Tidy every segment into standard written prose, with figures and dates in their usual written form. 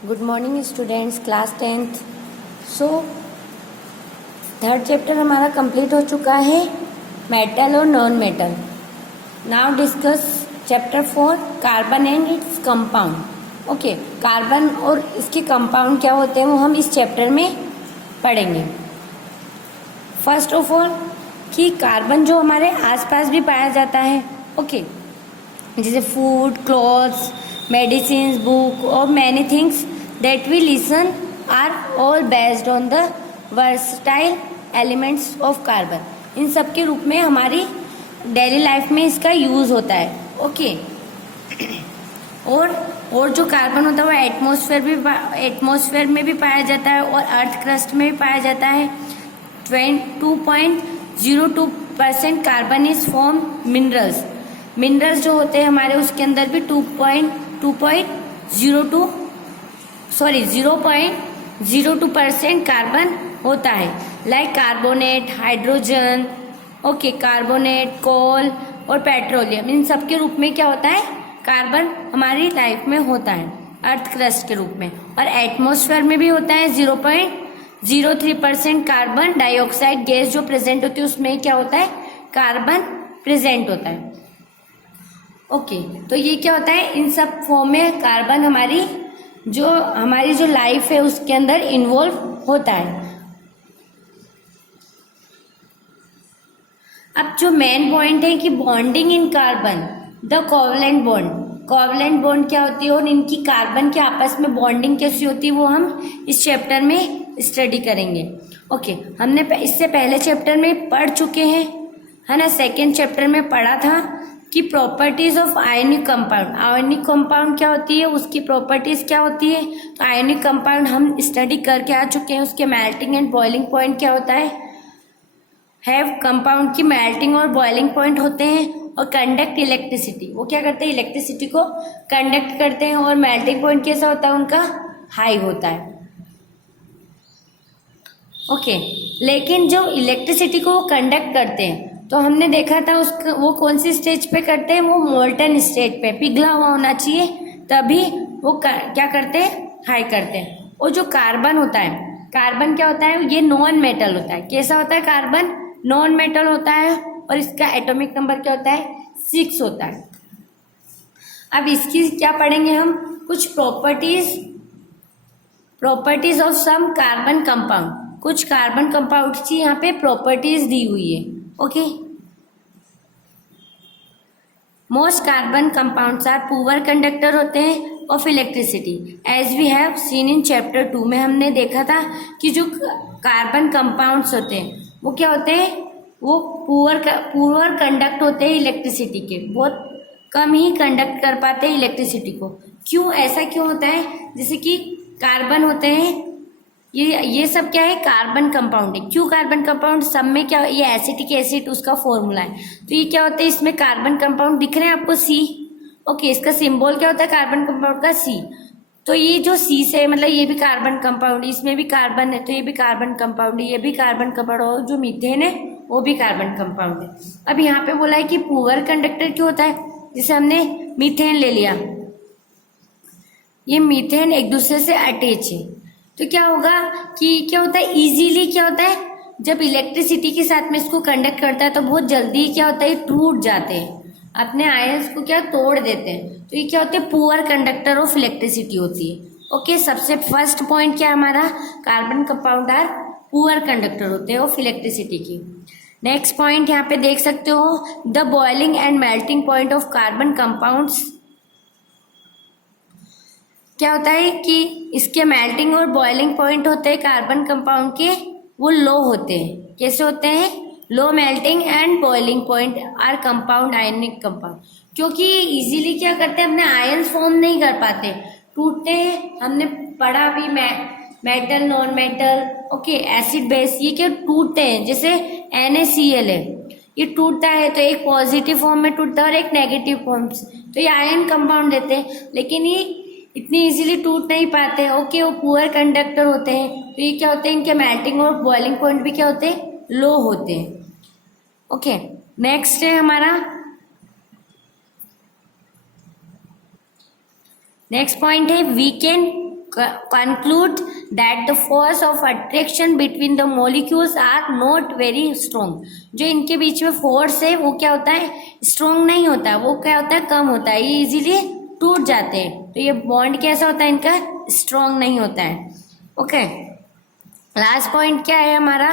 Good morning students, class 10th। So third chapter हमारा complete हो चुका है, मेटल और non metal. Now discuss chapter 4, carbon and its compound. Okay, carbon और इसके कंपाउंड क्या होते हैं वो हम इस चैप्टर में पढ़ेंगे। फर्स्ट ऑफ ऑल कि कार्बन जो हमारे आसपास भी पाया जाता है, ओके, जैसे फूड, क्लॉथ्स, मेडिसिन, बुक और many things that we listen are all based on the versatile elements of carbon. इन सब के रूप में हमारी डेली लाइफ में इसका यूज होता है। ओके, और जो कार्बन होता है वो एटमॉस्फेयर में भी पाया जाता है और अर्थ क्रस्ट में भी पाया जाता है। 2.02% carbon is from minerals. Minerals जो होते हैं हमारे, उसके अंदर भी 0.02% कार्बन होता है। Like carbonate, hydrogen, okay, carbonate, coal और पेट्रोलियम, इन सब के रूप में क्या होता है, कार्बन हमारी लाइफ में होता है अर्थ क्रस्ट के रूप में। और एटमॉस्फेयर में भी होता है 0.03% कार्बन डाइऑक्साइड गैस जो प्रेजेंट होती है, उसमें क्या होता है, कार्बन प्रेजेंट होता है। ओके, तो ये क्या होता है, इन सब फॉर्म में कार्बन हमारी जो लाइफ है उसके अंदर इन्वॉल्व होता है। अब जो मेन पॉइंट है कि bonding in carbon, the covalent bond. Covalent bond क्या होती है और इनकी कार्बन के आपस में बॉन्डिंग कैसी होती है वो हम इस चैप्टर में स्टडी करेंगे। ओके, हमने इससे पहले चैप्टर में पढ़ चुके हैं, है ना। सेकेंड चैप्टर में पढ़ा था कि properties of ionic compound. Ionic compound क्या होती है, उसकी प्रॉपर्टीज क्या होती है। तो आयनिक कंपाउंड हम स्टडी करके आ चुके हैं। उसके मेल्टिंग एंड बॉइलिंग पॉइंट क्या होता है कंपाउंड की मेल्टिंग और बॉइलिंग पॉइंट होते हैं। और कंडक्ट इलेक्ट्रिसिटी, वो क्या करते हैं, इलेक्ट्रिसिटी को कंडक्ट करते हैं। और मेल्टिंग पॉइंट कैसा होता है उनका, हाई होता है। ओके, लेकिन जो इलेक्ट्रिसिटी को वो कंडक्ट करते हैं तो हमने देखा था उसका वो कौन सी स्टेज पे करते हैं, वो मोल्टन स्टेज पे, पिघला हुआ होना चाहिए, तभी वो क्या करते हैं, हाई करते हैं। और जो कार्बन होता है, कार्बन क्या होता है, ये नॉन मेटल होता है। कैसा होता है, कार्बन नॉन मेटल होता है और इसका एटॉमिक नंबर क्या होता है, 6 होता है। अब इसकी क्या पढ़ेंगे हम, कुछ properties of some carbon compound. कुछ कार्बन कंपाउंड की यहाँ पे प्रॉपर्टीज दी हुई है। Okay, most carbon compounds are poor conductor होते हैं of electricity, as we have seen in chapter 2 में। हमने देखा था कि जो कार्बन कंपाउंड्स होते हैं वो क्या होते हैं, वो पुअर कंडक्ट होते हैं इलेक्ट्रिसिटी के, बहुत कम ही कंडक्ट कर पाते हैं इलेक्ट्रिसिटी को। क्यों, ऐसा क्यों होता है, जैसे कि कार्बन होते हैं, ये सब क्या है, कार्बन कंपाउंड है। क्यों कार्बन कंपाउंड, सब में क्या, ये एसिटिक एसिड उसका फॉर्मूला है। तो ये क्या होता है, इसमें कार्बन कंपाउंड दिख रहे हैं आपको, C। ओके, इसका सिंबल क्या होता है कार्बन कंपाउंड का, C। तो ये जो C से मतलब ये भी कार्बन कंपाउंड, इसमें भी कार्बन है तो ये भी कार्बन कंपाउंड है, ये भी कार्बन कंपाउंड, और जो मीथेन है वो भी कार्बन कंपाउंड है। अब यहाँ पे बोला है कि पुअर कंडक्टर क्यों होता है, जैसे हमने मीथेन ले लिया, ये मीथेन एक दूसरे से अटैच है, तो क्या होगा कि क्या होता है, इजीली क्या होता है, जब इलेक्ट्रिसिटी के साथ में इसको कंडक्ट करता है तो बहुत जल्दी क्या होता है, टूट जाते हैं, अपने आयंस को क्या तोड़ देते हैं। तो ये क्या होते हैं, पुअर कंडक्टर ऑफ इलेक्ट्रिसिटी होती है। ओके, सबसे फर्स्ट पॉइंट क्या हमारा, carbon compound are poor conductor होते हैं ऑफ इलेक्ट्रिसिटी की। नेक्स्ट पॉइंट यहाँ पे देख सकते हो, the boiling and melting point of carbon compounds. क्या होता है कि इसके मेल्टिंग और बॉइलिंग पॉइंट होते हैं कार्बन कंपाउंड के, वो लो होते हैं। कैसे होते हैं, low melting and boiling point are compound ionic compound, क्योंकि इजीली क्या करते हैं, अपने आयन फॉर्म नहीं कर पाते, टूटते हैं। हमने पढ़ा भी metal, non metal, okay, acid base, ये क्या टूटते हैं। जैसे NaCl है, ये टूटता है तो एक पॉजिटिव फॉर्म में टूटता है और एक नेगेटिव फॉर्म से, तो ये आयन कंपाउंड देते हैं, लेकिन ये इतनी इजीली टूट नहीं पाते। ओके, वो पुअर कंडक्टर होते हैं, तो ये क्या होते हैं, इनके मेल्टिंग और बॉइलिंग पॉइंट भी क्या होते हैं, लो होते हैं। ओके, नेक्स्ट है हमारा, नेक्स्ट पॉइंट है weekend conclude that the force of attraction between the molecules are not very strong. जो इनके बीच में फोर्स है वो क्या होता है, स्ट्रॉन्ग नहीं होता, वो क्या होता है, कम होता है, ये इजीली टूट जाते हैं. तो ये बॉन्ड कैसा होता है इनका, स्ट्रॉन्ग नहीं होता है. ओके, लास्ट पॉइंट क्या है हमारा,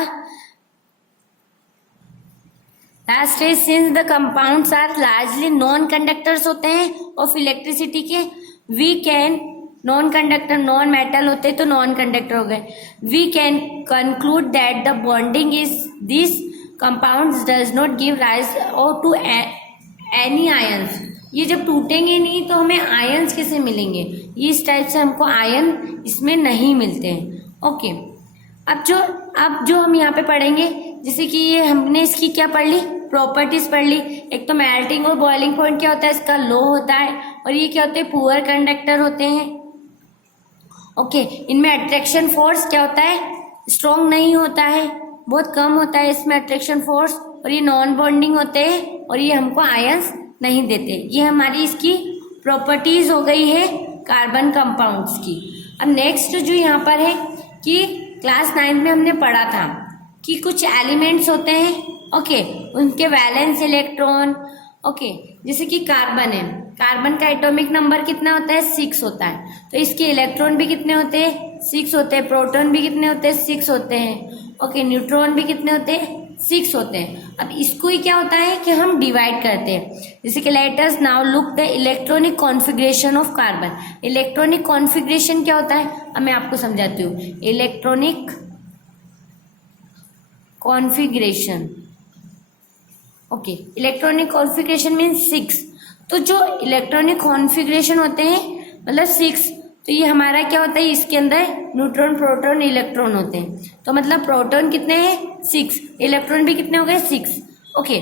last is since the compounds are largely non conductors होते हैं ऑफ इलेक्ट्रिसिटी के, we can, non conductor, non metal होते तो नॉन कंडक्टर हो गए, we can conclude that the bonding is this compounds does not give rise और to any ions. ये जब टूटेंगे नहीं तो हमें आयंस कैसे मिलेंगे, ये इस टाइप से हमको आयन इसमें नहीं मिलते हैं. ओके, अब जो हम यहाँ पे पढ़ेंगे, जैसे कि ये हमने इसकी क्या पढ़ ली, प्रॉपर्टीज पढ़ ली. एक तो मेल्टिंग और बॉइलिंग पॉइंट क्या होता है, इसका लो होता है, और ये क्या होते हैं, पुअर कंडक्टर होते हैं. ओके, इनमें अट्रैक्शन फोर्स क्या होता है, स्ट्रॉन्ग नहीं होता है, बहुत कम होता है इसमें अट्रैक्शन फोर्स, और ये नॉन बॉन्डिंग होते हैं, और ये हमको आयंस नहीं देते. ये हमारी इसकी प्रॉपर्टीज हो गई है कार्बन कंपाउंड्स की. अब नेक्स्ट जो यहाँ पर है कि क्लास 9 में हमने पढ़ा था कि कुछ एलिमेंट्स होते हैं, ओके, उनके वैलेंस इलेक्ट्रॉन, ओके, जैसे कि कार्बन है, कार्बन का एटॉमिक नंबर कितना होता है, 6 होता है, तो इसके इलेक्ट्रॉन भी कितने होते हैं, 6 होते हैं, प्रोटॉन भी कितने होते हैं, 6 होते हैं, ओके, न्यूट्रॉन भी कितने होते हैं, 6 होते हैं. अब इसको ही क्या होता है कि हम डिवाइड करते हैं, जैसे कि let us now look the electronic configuration of carbon. Electronic configuration क्या होता है, अब मैं आपको समझाती हूँ. Electronic configuration, okay, electronic configuration means 6. तो जो इलेक्ट्रॉनिक कॉन्फ़िगरेशन होते हैं मतलब 6, तो ये हमारा क्या होता है, इसके अंदर न्यूट्रॉन, प्रोटॉन, इलेक्ट्रॉन होते हैं. तो मतलब प्रोटॉन कितने हैं, 6, इलेक्ट्रॉन भी कितने हो गए, 6. ओके,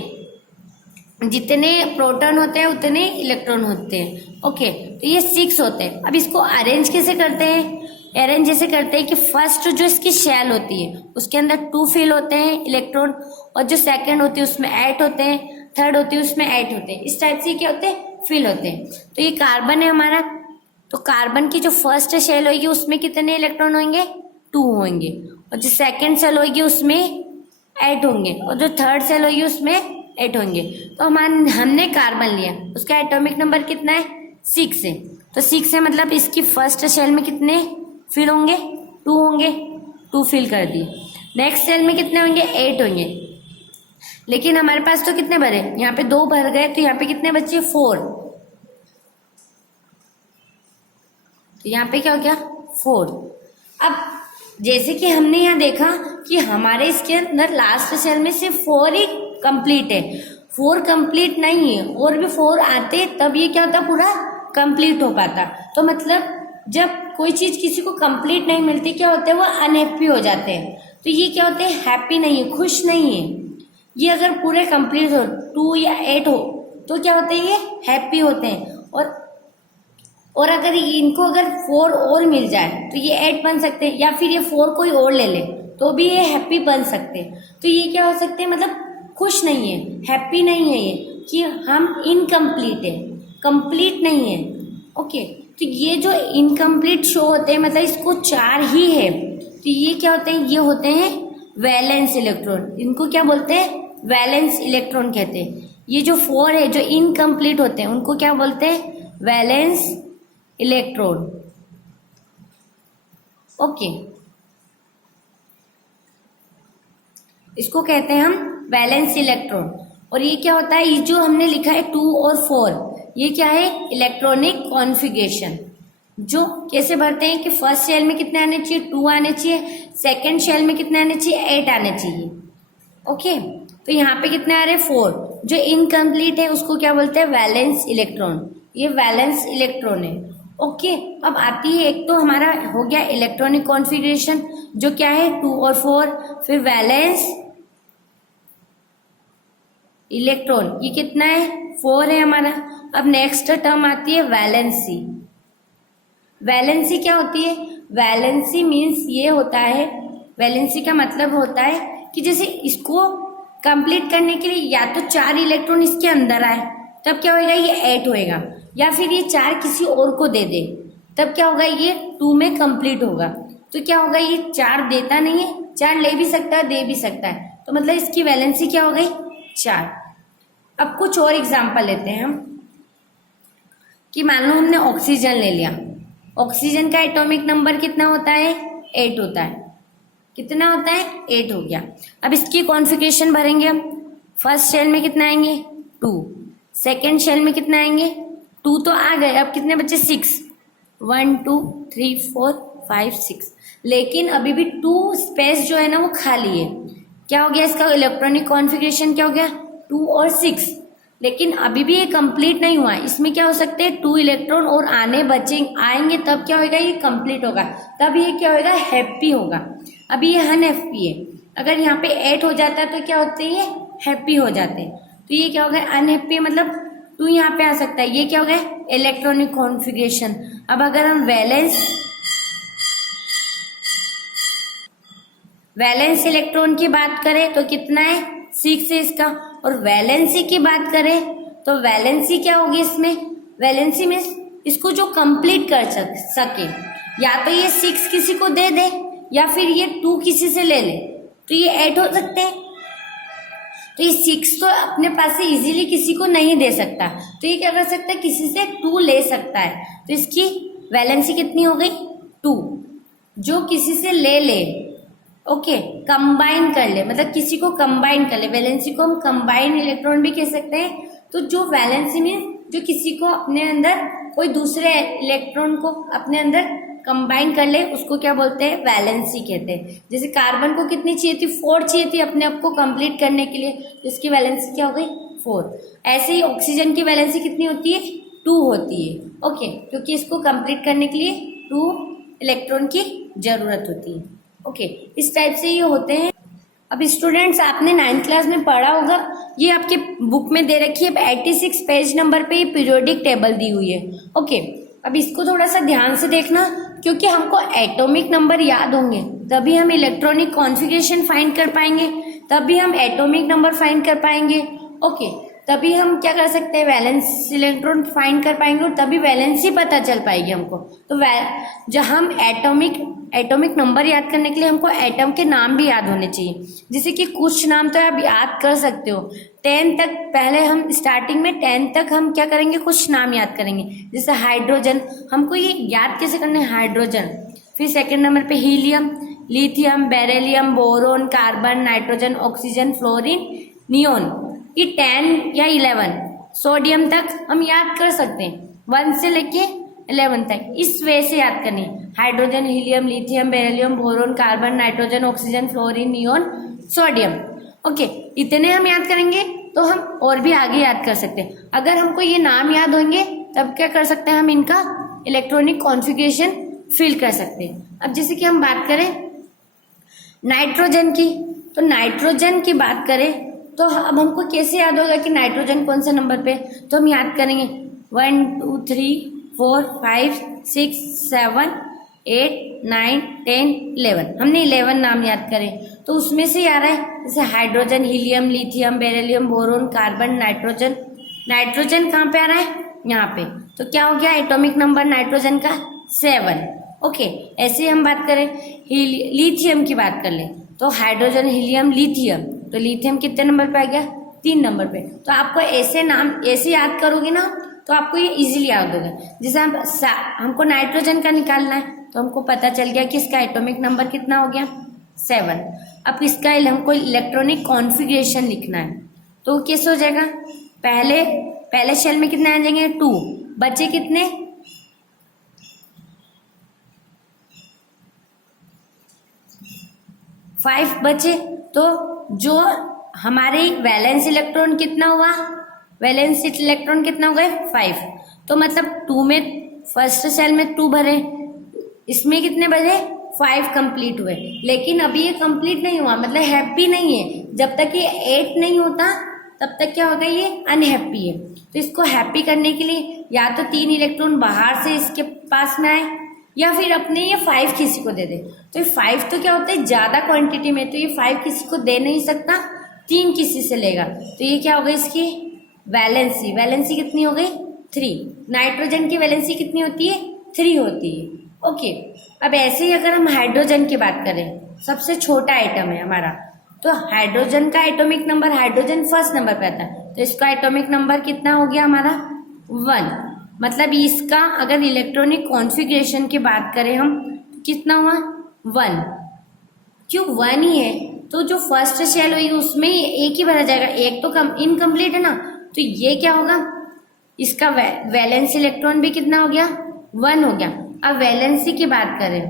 जितने प्रोटॉन होते हैं उतने इलेक्ट्रॉन होते हैं. ओके, तो ये 6 होते हैं. अब इसको अरेंज कैसे करते हैं, अरेंज जैसे करते हैं कि फर्स्ट जो इसकी शेल होती है उसके अंदर 2 फिल होते हैं इलेक्ट्रॉन, और जो सेकंड होती है उसमें 8 होते हैं, थर्ड होती है उसमें 8 होते हैं. इस टाइप से क्या होते हैं, फिल होते हैं. तो ये कार्बन है हमारा, तो कार्बन की जो फर्स्ट शेल होगी उसमें कितने इलेक्ट्रॉन होंगे, 2 होंगे, और जो सेकंड शेल होगी उसमें 8 होंगे, और जो थर्ड शेल होगी उसमें 8 होंगे. तो हमने कार्बन लिया, उसका एटॉमिक नंबर कितना है, 6 है. तो 6 है मतलब इसकी फर्स्ट शेल में कितने फिल होंगे, 2 होंगे, 2 फिल कर दिए. नेक्स्ट शेल में कितने होंगे, 8 होंगे. लेकिन हमारे पास तो कितने भरे, यहाँ पे 2 भर गए, तो यहाँ पे कितने बचे, 4. तो यहाँ पे क्या हो गया, 4. अब जैसे कि हमने यहाँ देखा कि हमारे इसके अंदर लास्ट शेल में सिर्फ 4 ही कंप्लीट है, 4 कंप्लीट नहीं है, और भी 4 आते तब ये क्या होता, पूरा कंप्लीट हो पाता. तो मतलब जब कोई चीज किसी को कंप्लीट नहीं मिलती क्या होता है, वो अनहैप्पी हो जाते हैं. तो ये क्या होते हैं, हैप्पी नहीं है, खुश नहीं है. ये अगर पूरे कंप्लीट हो, 2 या 8 हो, तो क्या होते हैं, ये हैप्पी होते हैं. और अगर इनको अगर 4 और मिल जाए तो ये 8 बन सकते हैं, या फिर ये 4 कोई और ले ले तो भी ये हैप्पी बन सकते हैं. तो ये क्या हो सकते हैं, मतलब खुश नहीं है, हैप्पी नहीं है, ये कि हम इनकम्प्लीट है, कंप्लीट नहीं है. ओके, तो ये जो इनकम्प्लीट शो होते हैं, मतलब इसको 4 ही है, तो ये क्या होते हैं, ये होते हैं वैलेंस इलेक्ट्रॉन. इनको क्या बोलते हैं, वैलेंस इलेक्ट्रॉन कहते हैं. ये जो 4 है जो इनकम्प्लीट होते हैं उनको क्या बोलते हैं, वैलेंस इलेक्ट्रॉन. ओके, इसको कहते हैं हम वैलेंस इलेक्ट्रॉन. और ये क्या होता है, ये जो हमने लिखा है 2 और 4, ये क्या है, इलेक्ट्रॉनिक कॉन्फ़िगरेशन. जो कैसे भरते हैं कि फर्स्ट शेल में कितने आने चाहिए, 2 आने चाहिए, सेकंड शेल में कितने आने चाहिए, 8 आने चाहिए. ओके, तो यहाँ पे कितने आ रहे हैं, 4. जो इनकम्प्लीट है उसको क्या बोलते हैं, वैलेंस इलेक्ट्रॉन. ये वैलेंस इलेक्ट्रॉन है. ओके, अब आती है, एक तो हमारा हो गया इलेक्ट्रॉनिक कॉन्फ़िगरेशन जो क्या है, 2 और 4, फिर वैलेंस इलेक्ट्रॉन, ये कितना है, 4 है हमारा. अब नेक्स्ट टर्म आती है वैलेंसी. वैलेंसी क्या होती है, वैलेंसी मीन्स ये होता है, वैलेंसी का मतलब होता है कि जैसे इसको कंप्लीट करने के लिए या तो 4 इलेक्ट्रॉन इसके अंदर आए तब क्या होएगा, ये 8 होएगा, या फिर ये 4 किसी और को दे दे तब क्या होगा, ये 2 में कंप्लीट होगा। तो क्या होगा, ये 4 देता नहीं है, 4 ले भी सकता है, दे भी सकता है, तो मतलब इसकी वैलेंसी क्या हो गई, 4। अब कुछ और एग्जाम्पल लेते हैं हम, कि मान लो हमने ऑक्सीजन ले लिया। ऑक्सीजन का एटॉमिक नंबर कितना होता है, 8 होता है। कितना होता है, 8 हो गया। अब इसकी कॉन्फ़िगरेशन भरेंगे हम। फर्स्ट शेल में कितना आएंगे, 2। सेकेंड शेल में कितना आएंगे, 2 तो आ गए। अब कितने बचे, 6। 1 2 3 4 5 6। लेकिन अभी भी 2 स्पेस जो है ना वो खाली है। क्या हो गया, इसका इलेक्ट्रॉनिक कॉन्फ़िगरेशन क्या हो गया, 2 और 6। लेकिन अभी भी ये कंप्लीट नहीं हुआ है। इसमें क्या हो सकते हैं, 2 इलेक्ट्रॉन और आएंगे, तब क्या होगा, ये कंप्लीट होगा, तब ये क्या होगा, हैप्पी होगा। अभी ये अनहैप्पी है। अगर यहाँ पे 8 हो जाता है तो क्या होते हैं, ये हैप्पी हो जाते हैं। तो ये क्या हो गया, अनहैप्पी, मतलब 2 यहाँ पे आ सकता है। ये क्या हो गया, इलेक्ट्रॉनिक कॉन्फ़िगरेशन। अब अगर हम वैलेंस इलेक्ट्रॉन की बात करें तो कितना है, 6 है इसका। और वैलेंसी की बात करें तो वैलेंसी क्या होगी इसमें, वैलेंसी में इसको जो कंप्लीट कर सके, या तो ये 6 किसी को दे दे या फिर ये 2 किसी से ले ले, तो ये 8 हो सकते हैं। तो ये 6 तो अपने पास से इजीली किसी को नहीं दे सकता, तो ये क्या कर सकता है, किसी से 2 ले सकता है। तो इसकी वैलेंसी कितनी हो गई, 2। जो किसी से ले ले, ओके, कंबाइन कर ले, मतलब किसी को कंबाइन कर ले। वैलेंसी को हम कंबाइन इलेक्ट्रॉन भी कह सकते हैं। तो जो वैलेंसी में जो किसी को अपने अंदर, कोई दूसरे इलेक्ट्रॉन को अपने अंदर कंबाइन कर ले, उसको क्या बोलते हैं, वैलेंसी कहते हैं। जैसे कार्बन को कितनी चाहिए थी, 4 चाहिए थी अपने आप को कंप्लीट करने के लिए, तो इसकी वैलेंसी क्या हो गई, 4। ऐसे ही ऑक्सीजन की वैलेंसी कितनी होती है, 2 होती है, ओके, क्योंकि इसको कंप्लीट करने के लिए 2 इलेक्ट्रॉन की जरूरत होती है, ओके। इस टाइप से ये होते हैं। अब स्टूडेंट्स, आपने 9th क्लास में पढ़ा होगा, ये आपके बुक में दे रखी है, 86 पेज नंबर पे ये पीरियोडिक टेबल दी हुई है, ओके। अब इसको थोड़ा सा ध्यान से देखना, क्योंकि हमको एटॉमिक नंबर याद होंगे तभी हम इलेक्ट्रॉनिक कॉन्फ़िगरेशन फाइंड कर पाएंगे, तभी हम एटॉमिक नंबर फाइंड कर पाएंगे, ओके। तभी हम क्या कर सकते हैं, वैलेंस इलेक्ट्रॉन फाइंड कर पाएंगे, और तभी वैलेंसी पता चल पाएगी हमको। तो जब हम एटॉमिक नंबर याद करने के लिए हमको एटम के नाम भी याद होने चाहिए। जैसे कि कुछ नाम तो आप याद कर सकते हो 10 तक, पहले हम स्टार्टिंग में 10 तक हम क्या करेंगे, कुछ नाम याद करेंगे। जैसे हाइड्रोजन, हमको ये याद कैसे करना है, हाइड्रोजन। फिर सेकेंड नंबर पे helium, lithium, beryllium, boron, carbon, nitrogen, oxygen, fluorine, neon. ये 10 या 11 सोडियम तक हम याद कर सकते हैं, 1 से लेके 11 तक। इस वे से याद करनी है, hydrogen, helium, lithium, beryllium, boron, carbon, nitrogen, oxygen, fluorine, neon, sodium, okay. इतने हम याद करेंगे तो हम और भी आगे याद कर सकते हैं। अगर हमको ये नाम याद होंगे तब क्या कर सकते हैं, हम इनका इलेक्ट्रॉनिक कॉन्फ़िगरेशन फिल कर सकते हैं। अब जैसे कि हम बात करें नाइट्रोजन की, तो नाइट्रोजन की बात करें तो अब हमको कैसे याद होगा कि नाइट्रोजन कौन से नंबर पे, तो हम याद करेंगे 1 2 3 4 5 6 7 8 9 10 11। हमने 11 नाम याद करे, तो उसमें से आ रहा है जैसे hydrogen, helium, lithium, beryllium, boron, carbon, nitrogen. Nitrogen कहाँ पे आ रहा है, यहाँ पे। तो क्या हो गया, एटॉमिक नंबर नाइट्रोजन का 7, ओके। ऐसे हम बात करें लिथियम की बात कर ले, तो हाइड्रोजन, हीलियम, लिथियम, तो लिथियम कितने नंबर पे आ गया, 3 नंबर पे। तो आपको ऐसे नाम ऐसे याद करोगे ना तो आपको ये इजीली याद होगा। जैसे हमको नाइट्रोजन का निकालना है, तो हमको पता चल गया कि इसका एटॉमिक नंबर कितना हो गया, 7। अब इसका हमको इलेक्ट्रॉनिक कॉन्फ़िगरेशन लिखना है, तो कैसे हो जाएगा, पहले शेल में कितने आ जाएंगे, 2, बचे कितने, 5 बचे। तो जो हमारे वैलेंस इलेक्ट्रॉन कितना हुआ, वैलेंस इलेक्ट्रॉन कितना हो गए, 5। तो मतलब 2 में, फर्स्ट सेल में 2 भरे, इसमें कितने बचे, 5 कंप्लीट हुए। लेकिन अभी ये कंप्लीट नहीं हुआ, मतलब हैप्पी नहीं है। जब तक ये 8 नहीं होता तब तक क्या होगा, ये अनहैप्पी है। तो इसको हैप्पी करने के लिए या तो 3 इलेक्ट्रॉन बाहर से इसके पास में आए, या फिर अपने ये 5 किसी को दे दे। तो ये 5 तो क्या होता है, ज्यादा क्वांटिटी में, तो ये 5 किसी को दे नहीं सकता, 3 किसी से लेगा। तो ये क्या हो गई, इसकी वैलेंसी कितनी हो गई, 3। नाइट्रोजन की वैलेंसी कितनी होती है, 3 होती है। ओके, अब ऐसे ही अगर हम हाइड्रोजन की बात करें, सबसे छोटा आइटम है हमारा, तो हाइड्रोजन का atomic number, hydrogen first number पे आता है, तो इसका एटॉमिक नंबर कितना हो गया हमारा 1। मतलब इसका अगर इलेक्ट्रॉनिक कॉन्फ़िगरेशन की बात करें हम, तो कितना हुआ 1। क्यों 1 ही है, तो जो फर्स्ट शेल हुई उसमें एक ही भरा जाएगा, एक तो कम इनकम्प्लीट है ना, तो ये क्या होगा, इसका वैलेंस इलेक्ट्रॉन भी कितना हो गया 1 हो गया। अब वैलेंसी की बात करें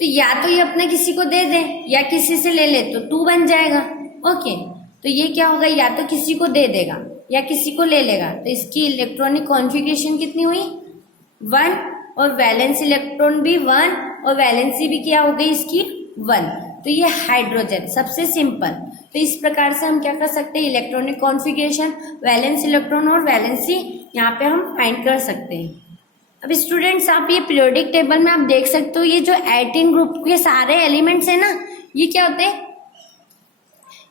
तो या तो ये अपने किसी को दे दे या किसी से ले ले तो 2 बन जाएगा। ओके, तो ये क्या होगा, या तो किसी को दे देगा या किसी को ले लेगा, तो इसकी इलेक्ट्रॉनिक कॉन्फ़िगरेशन कितनी हुई 1, और वैलेंस इलेक्ट्रॉन भी 1 और वैलेंसी भी क्या हो गई इसकी 1। तो ये हाइड्रोजन सबसे सिंपल। तो इस प्रकार से हम क्या कर सकते हैं, इलेक्ट्रॉनिक कॉन्फ़िगरेशन, वैलेंस इलेक्ट्रॉन और वैलेंसी यहाँ पे हम फाइंड कर सकते हैं। अब स्टूडेंट्स आप ये पीरियोडिक टेबल में आप देख सकते हो, ये जो 18 ग्रुप के सारे एलिमेंट्स है ना, ये क्या होते हैं,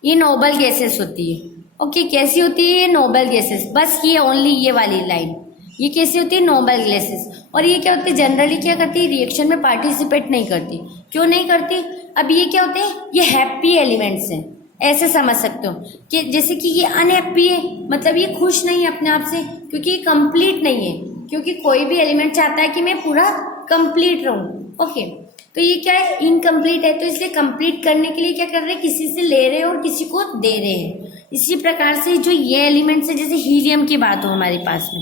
ये नोबल गैसेस होती है। ओके, कैसी होती है ये नोबल गैसेस, बस ये ओनली ये वाली लाइन, ये कैसी होती है नोबल गैसेस। और ये क्या होती है, जनरली क्या करती है, रिएक्शन में पार्टिसिपेट नहीं करती। क्यों नहीं करती, अब ये क्या होते हैं, ये हैप्पी एलिमेंट्स हैं, ऐसे समझ सकते हो कि जैसे कि ये अनहैप्पी है, मतलब ये खुश नहीं है अपने आप से, क्योंकि ये कंप्लीट नहीं है, क्योंकि कोई भी एलिमेंट चाहता है कि मैं पूरा कंप्लीट रहूं। ओके, तो ये क्या है, इनकम्प्लीट है, तो इसलिए कंप्लीट करने के लिए क्या कर रहे हैं, किसी से ले रहे हैं और किसी को दे रहे हैं। इसी प्रकार से जो ये एलिमेंट्स है, जैसे हीलियम की बात हो हमारे पास में,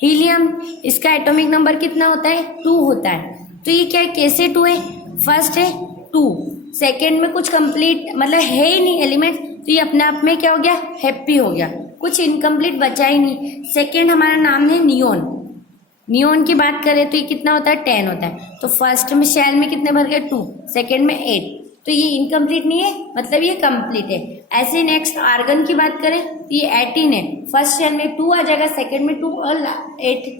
हीलियम इसका एटॉमिक नंबर कितना होता है 2 होता है। तो ये क्या है, कैसे 2 है, फर्स्ट है 2, सेकेंड में कुछ कंप्लीट मतलब है ही नहीं एलिमेंट, तो ये अपने आप में क्या हो गया, हैप्पी हो गया, कुछ इनकम्प्लीट बचा ही नहीं। सेकेंड हमारा नाम है नियोन, नियोन की बात करें तो ये कितना होता है 10 होता है। तो फर्स्ट में शेल में कितने भर गए 2, सेकेंड में 8, तो ये इनकम्प्लीट नहीं है, मतलब ये कंप्लीट है। ऐसे नेक्स्ट आर्गन की बात करें तो ये 18 है, फर्स्ट शेल में 2 आ जाएगा, सेकेंड में 2 और 8,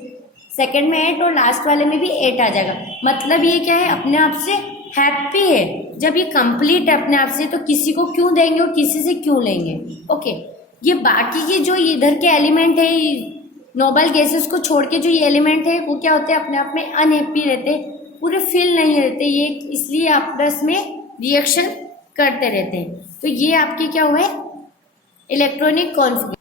सेकेंड में 8 और लास्ट वाले में भी 8 आ जाएगा। मतलब ये क्या है, अपने आप से हैप्पी है। जब ये कंप्लीट है अपने आप से, तो किसी को क्यों देंगे और किसी से क्यों लेंगे। ओके, ये बाकी के जो इधर के एलिमेंट है, नोबल गैसेस को छोड़ के जो ये एलिमेंट है, वो क्या होते हैं, अपने आप में अनहैप्पी रहते, पूरे फिल नहीं रहते, ये इसलिए आपस में रिएक्शन करते रहते हैं। तो ये आपके क्या हुए, इलेक्ट्रॉनिक कॉन्फ़िगरेशन।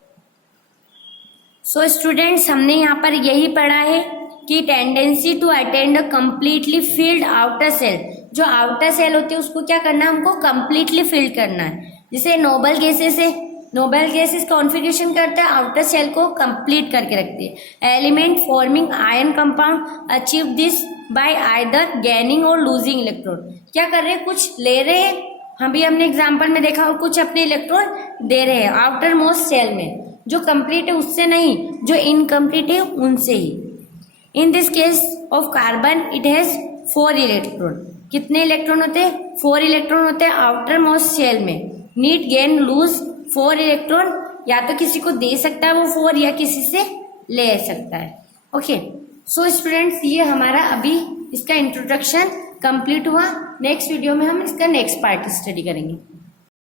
सो स्टूडेंट्स, हमने यहाँ पर यही पढ़ा है कि tendency to attend a completely filled outer shell, जो आउटर सेल होती है उसको क्या करना है, हमको कम्प्लीटली फिल करना है। जैसे नोबल गैसेस है, नोबल गैसेस कॉन्फ़िगरेशन करते हैं, आउटर सेल को कंप्लीट करके रखती है। Element forming ion compound achieve this by either gaining और लूजिंग इलेक्ट्रॉन। क्या कर रहे हैं, कुछ ले रहे हैं, हम भी हमने एग्जांपल में देखा, और कुछ अपने इलेक्ट्रॉन दे रहे हैं आउटर मोस्ट सेल में, जो कंप्लीट है उससे नहीं, जो इनकम्प्लीट है उनसे ही। In this case of carbon it has 4 electron. कितने इलेक्ट्रॉन होते हैं, 4 इलेक्ट्रॉन होते हैं आउटर मोस्ट सेल में। नीड गेन लूज 4 इलेक्ट्रॉन, या तो किसी को दे सकता है वो 4 या किसी से ले सकता है। ओके, सो स्टूडेंट्स, ये हमारा अभी इसका इंट्रोडक्शन कंप्लीट हुआ। नेक्स्ट वीडियो में हम इसका नेक्स्ट पार्ट स्टडी करेंगे।